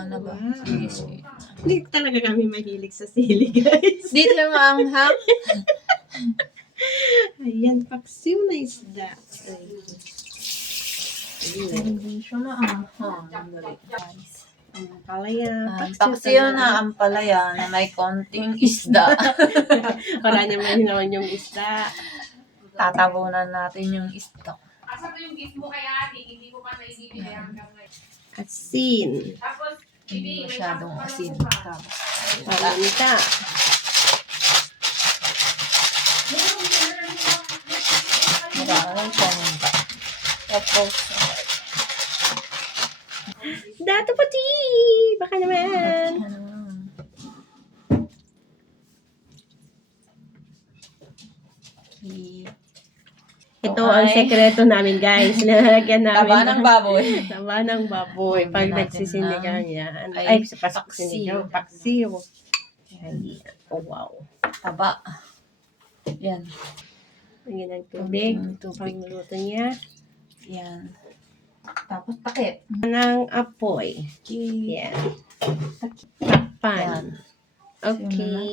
Tama na ba? Wow. Sweet. Hindi talaga kami mahilig sa sili, guys. Dito yung maanghang. Ayan, paksiw na isda. Hindi siya maanghang. Dali, guys. Ang palaya, Paksiw na ang palaya na may konting isda. Wala naman naman yung isda. Tatabunan natin yung isda. Asa ko yung gift mo kay ate, hindi ko pa naisipin kaya hanggang ngayon. Asin. Tapos, Hindi may masyadong pasok pa asin. sa mukha. Tapos, Paminta. maraming paminta. Tapos, Dato pati! Baka naman. Ito ang sekreto namin, guys. Nilalagyan namin. Taba ng baboy. Taba ng baboy. Pag Lagyan natin nagsisinigang ng- yan. ay, Ay, sa paksiw. sinigang. Paksiw. Ayan. Oh, wow. Taba. Yan. Lagyan ng tubig. Tubig. Pangluto niya. Yan. Tapos takip. Ng apoy. Yan. Takpan. Yan. Okay.